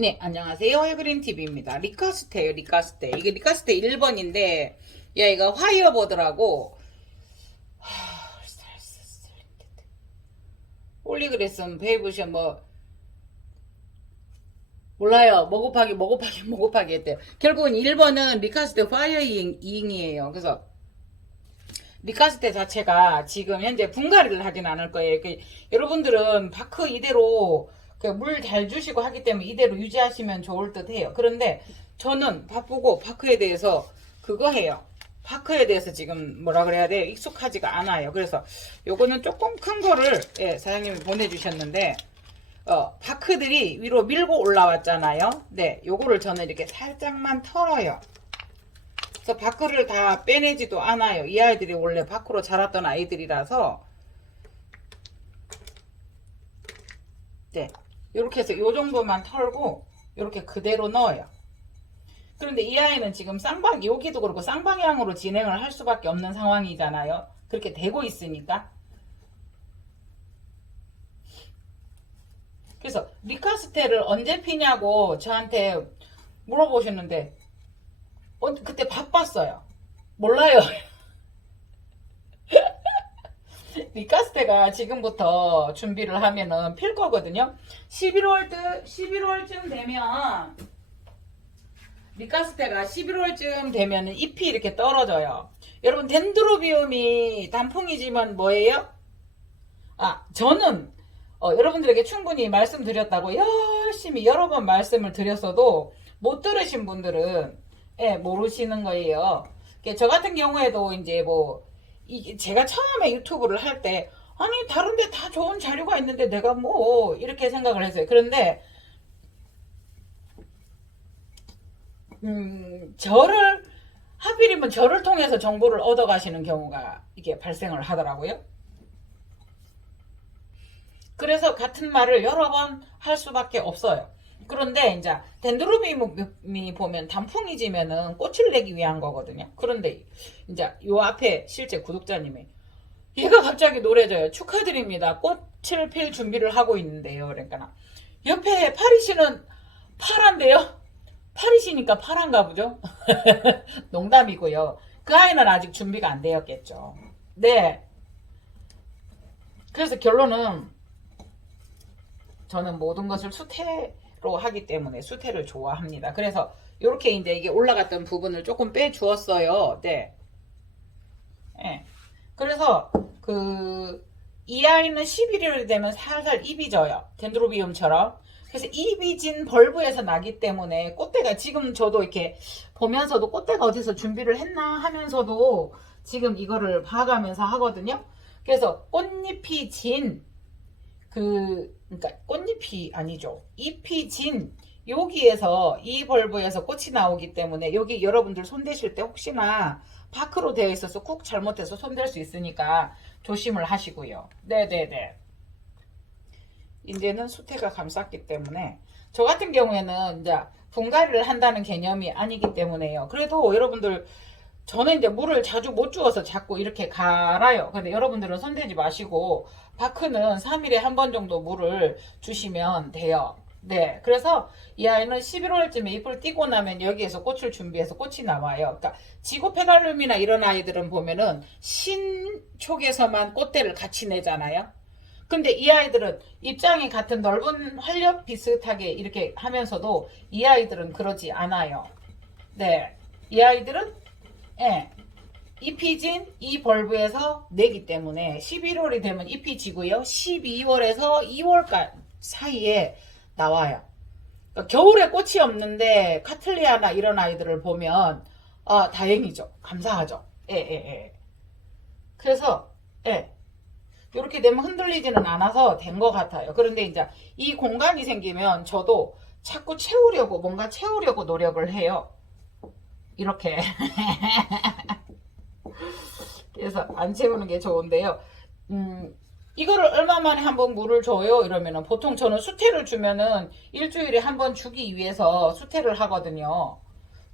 네, 안녕하세요. 해그린TV입니다. 리카스테예요, 리카스테. 이게 리카스테 1번인데, 야, 이거 화이어보드라고, 홀리그레슨, 베이브션, 몰라요. 뭐 곱하기 했대요. 결국은 1번은 리카스테 파이어잉이에요. 그래서, 리카스테 자체가 지금 현재 분갈이를 하진 않을 거예요. 여러분들은 바크 이대로 물 잘 주시고 하기 때문에 이대로 유지하시면 좋을 듯 해요. 그런데 저는 바쁘고 바크에 대해서 그거 해요. 바크에 대해서 지금 뭐라 그래야 돼요? 익숙하지가 않아요. 그래서 요거는 조금 큰 거를 사장님이 보내주셨는데 바크들이 위로 밀고 올라왔잖아요. 네, 요거를 저는 이렇게 살짝만 털어요. 그래서 바크를 다 빼내지도 않아요. 이 아이들이 원래 바크로 자랐던 아이들이라서 네, 이렇게 해서 요 정도만 털고 이렇게 그대로 넣어요. 그런데 이 아이는 지금 여기도 그렇고 쌍방향으로 진행을 할 수밖에 없는 상황이잖아요. 그렇게 되고 있으니까. 그래서 리카스테를 언제 피냐고 저한테 물어보시는데 그때 바빴어요. 몰라요. 리카스테가 지금부터 준비를 하면은 필 거거든요. 11월쯤 되면 리카스테가 11월쯤 되면은 잎이 이렇게 떨어져요. 여러분 덴드로비움이 단풍이지만 뭐예요? 저는 여러분들에게 충분히 말씀드렸다고 열심히 여러 번 말씀을 드렸어도 못 들으신 분들은 모르시는 거예요. 저 같은 경우에도 이제 제가 처음에 유튜브를 할 때 아니 다른데 다 좋은 자료가 있는데 내가 이렇게 생각을 했어요. 그런데 하필이면 저를 통해서 정보를 얻어 가시는 경우가 이게 발생을 하더라고요. 그래서 같은 말을 여러 번 할 수밖에 없어요. 그런데 이제 덴드로비움이 보면 단풍이 지면은 꽃을 내기 위한 거거든요. 그런데 이제 요 앞에 실제 구독자님이 얘가 갑자기 노래져요. 축하드립니다. 꽃을 필 준비를 하고 있는데요. 그러니까 옆에 파리시는 파란데요. 파리시니까 파란가 보죠. 농담이고요. 그 아이는 아직 준비가 안 되었겠죠. 네. 그래서 결론은 저는 모든 것을 수태로 하기 때문에 수태를 좋아합니다. 그래서 이렇게 이제 이게 올라갔던 부분을 조금 빼 주었어요. 네. 네. 그래서 이 아이는 11월이 되면 살살 잎이 져요. 덴드로비움처럼. 그래서 잎이 진 벌브에서 나기 때문에 꽃대가 지금 저도 이렇게 보면서도 꽃대가 어디서 준비를 했나 하면서도 지금 이거를 봐가면서 하거든요. 그래서 꽃잎이 진 그러니까 꽃잎이 아니죠. 잎이 진 여기에서 이 벌브에서 꽃이 나오기 때문에 여기 여러분들 손대실 때 혹시나 파크로 되어 있어서 쿡 잘못해서 손댈 수 있으니까 조심을 하시고요. 네네네. 이제는 수태가 감쌌기 때문에 저 같은 경우에는 이제 분갈이를 한다는 개념이 아니기 때문에요. 그래도 여러분들 저는 이제 물을 자주 못 주어서 자꾸 이렇게 갈아요. 근데 여러분들은 손대지 마시고 바크는 3일에 한 번 정도 물을 주시면 돼요. 네, 그래서 이 아이는 11월쯤에 잎을 띄고 나면 여기에서 꽃을 준비해서 꽃이 나와요. 그러니까 지고페갈륨이나 이런 아이들은 보면은 신촉에서만 꽃대를 같이 내잖아요. 근데 이 아이들은 입장이 같은 넓은 활력 비슷하게 이렇게 하면서도 이 아이들은 그러지 않아요. 네, 이 아이들은 잎이 진 이 벌브에서 내기 때문에 11월이 되면 잎이 지고요. 12월에서 2월까지 사이에 나와요. 그러니까 겨울에 꽃이 없는데 카틀리아나 이런 아이들을 보면 다행이죠. 감사하죠. 그래서 이렇게 되면 흔들리지는 않아서 된 것 같아요. 그런데 이제 이 공간이 생기면 저도 자꾸 뭔가 채우려고 노력을 해요. 이렇게 그래서 안 채우는 게 좋은데요. 이거를 얼마 만에 한번 물을 줘요? 이러면은 보통 저는 수태를 주면은 일주일에 한 번 주기 위해서 수태를 하거든요.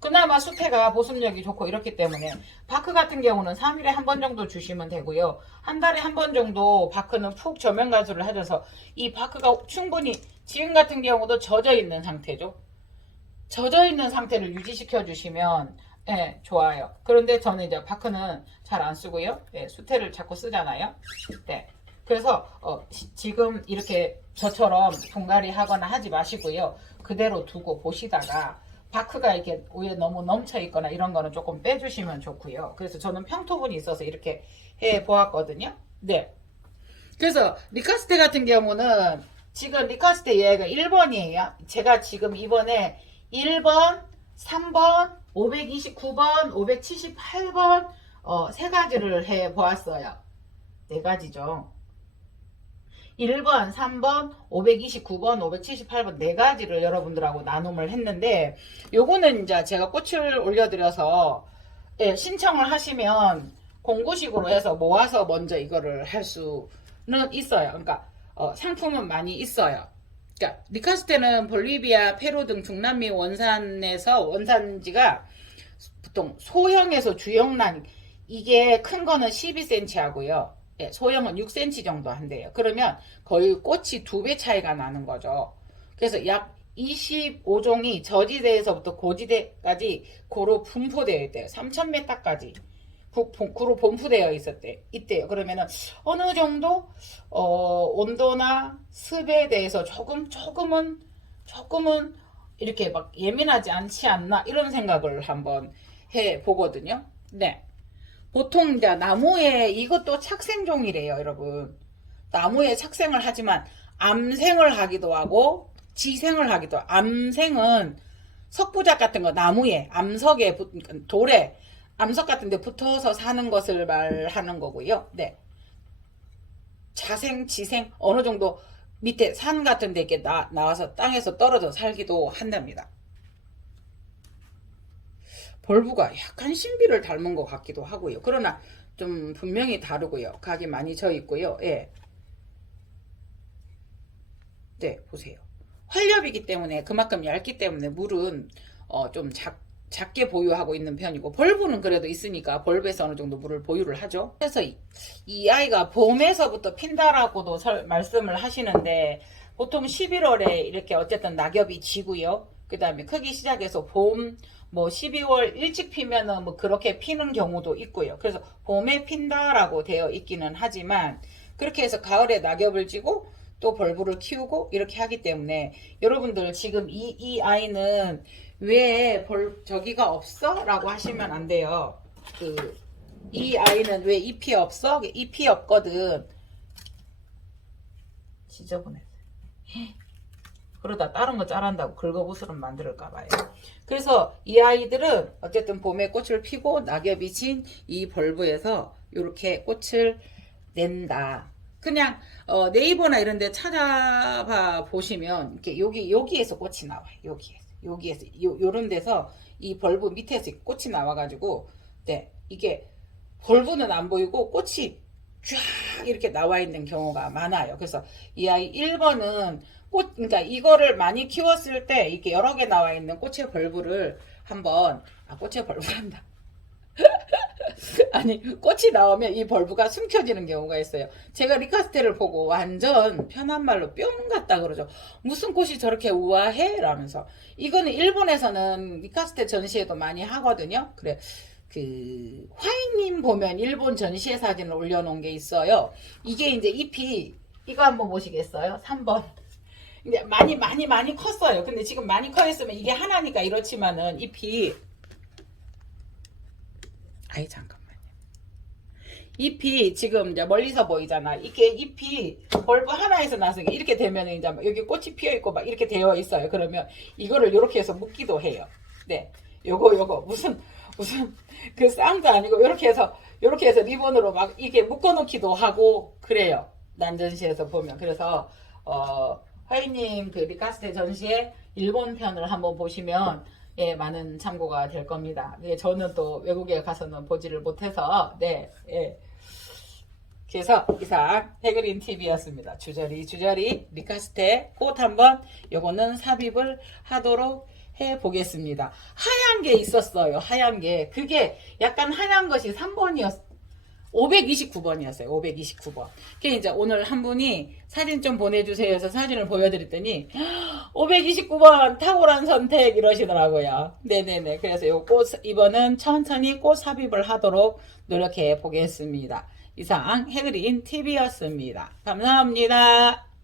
그나마 수태가 보습력이 좋고 이렇기 때문에 바크 같은 경우는 3일에 한 번 정도 주시면 되고요. 한 달에 한 번 정도 바크는 푹 저면 가수를 해줘서 이 바크가 충분히 지금 같은 경우도 젖어 있는 상태죠. 젖어 있는 상태를 유지시켜 주시면 예, 좋아요. 그런데 저는 이제 바크는 잘 안 쓰고요. 예, 수태를 자꾸 쓰잖아요. 네. 그래서 지금 이렇게 저처럼 분갈이 하거나 하지 마시고요. 그대로 두고 보시다가 바크가 이렇게 위에 너무 넘쳐 있거나 이런 거는 조금 빼주시면 좋고요. 그래서 저는 평토분이 있어서 이렇게 해 보았거든요. 네. 그래서 리카스테 같은 경우는 지금 리카스테 얘가 1번이에요. 제가 지금 이번에 1번, 3번, 529번, 578번 세 가지를 해 보았어요. 네 가지죠. 1번, 3번, 529번, 578번 네 가지를 여러분들하고 나눔을 했는데 요거는 이제 제가 꽃을 올려드려서 예, 신청을 하시면 공구식으로 해서 모아서 먼저 이거를 할 수는 있어요. 그러니까 상품은 많이 있어요. 그러니까 리카스테는 볼리비아, 페루 등 중남미 원산지가 보통 소형에서 주형란 이게 큰 거는 12cm 하고요. 예, 소형은 6cm 정도 한대요. 그러면 거의 꽃이 2배 차이가 나는 거죠. 그래서 약 25종이 저지대에서부터 고지대까지 고루 분포되어 있대요. 3000m까지 고루 분포되어 있대요. 그러면은 어느 정도 온도나 습에 대해서 조금은 이렇게 막 예민하지 않지 않나 이런 생각을 한번 해 보거든요. 네. 보통 이제 나무에 이것도 착생종이래요, 여러분. 나무에 착생을 하지만 암생을 하기도 하고 지생을 하기도 하고 암생은 석부작 같은 거 나무에 암석에 돌에 암석 같은 데 붙어서 사는 것을 말하는 거고요. 네. 자생, 지생 어느 정도 밑에 산 같은 데 이렇게 나와서 땅에서 떨어져 살기도 한답니다. 벌브가 약간 신비를 닮은 것 같기도 하고요. 그러나 좀 분명히 다르고요. 각이 많이 져 있고요. 예. 네, 보세요. 활렵이기 때문에 그만큼 얇기 때문에 물은 좀 작게 보유하고 있는 편이고 벌브는 그래도 있으니까 벌브에서 어느 정도 물을 보유를 하죠. 그래서 이 아이가 봄에서부터 핀다라고도 말씀을 하시는데 보통 11월에 이렇게 어쨌든 낙엽이 지고요. 그 다음에 크기 시작해서 봄 뭐 12월 일찍 피면은 뭐 그렇게 피는 경우도 있고요. 그래서 봄에 핀다라고 되어 있기는 하지만 그렇게 해서 가을에 낙엽을 지고 또 벌브를 키우고 이렇게 하기 때문에 여러분들 지금 이 아이는 왜 저기가 없어? 라고 하시면 안 돼요. 이 아이는 왜 잎이 없어? 잎이 없거든. 지저분해. 그러다 다른 거 자란다고 긁어부스럼 만들까봐요. 그래서 이 아이들은 어쨌든 봄에 꽃을 피고 낙엽이 진 이 벌브에서 이렇게 꽃을 낸다. 그냥 네이버나 이런 데 찾아봐 보시면 이렇게 여기에서 꽃이 나와요. 여기에서 요런 데서 이 벌브 밑에서 꽃이 나와가지고 네 이게 벌브는 안 보이고 꽃이 쫙 이렇게 나와 있는 경우가 많아요. 그래서 이 아이 1번은 그러니까 이거를 많이 키웠을 때 이렇게 여러 개 나와 있는 꽃의 벌브를 한번 꽃의 벌브란다. 아니 꽃이 나오면 이 벌브가 숨겨지는 경우가 있어요. 제가 리카스테를 보고 완전 편한 말로 뿅 같다 그러죠. 무슨 꽃이 저렇게 우아해? 라면서 이거는 일본에서는 리카스테 전시회도 많이 하거든요. 그래 화이님 보면 일본 전시회 사진을 올려놓은 게 있어요. 이게 이제 잎이 이거 한번 보시겠어요? 3번 이제 많이 컸어요. 근데 지금 많이 커 있으면 이게 하나니까 이렇지만은 잎이 잠깐만요. 잎이 지금 이제 멀리서 보이잖아. 이게 잎이 벌브 하나에서 나서 이렇게 되면 이제 여기 꽃이 피어 있고 막 이렇게 되어 있어요. 그러면 이거를 이렇게 해서 묶기도 해요. 네, 요거 무슨 그 쌍도 아니고 이렇게 해서 리본으로 막 이게 묶어놓기도 하고 그래요. 난전시에서 보면 그래서 화이님 그 리카스테 전시회 일본 편을 한번 보시면 예, 많은 참고가 될 겁니다. 예, 저는 또 외국에 가서는 보지를 못해서 네, 예. 그래서 이상 해그린 TV였습니다. 주저리 리카스테 꽃 한번 요거는 삽입을 하도록 해 보겠습니다. 하얀 게 있었어요. 하얀 게 그게 약간 하얀 것이 3번이었 529번이었어요. 529번. 그게 이제 오늘 한 분이 사진 좀 보내주세요 해서 사진을 보여드렸더니 529번 탁월한 선택 이러시더라고요. 네네네. 그래서 요 꽃 이번은 천천히 꽃 삽입을 하도록 노력해 보겠습니다. 이상 해그린 TV였습니다. 감사합니다.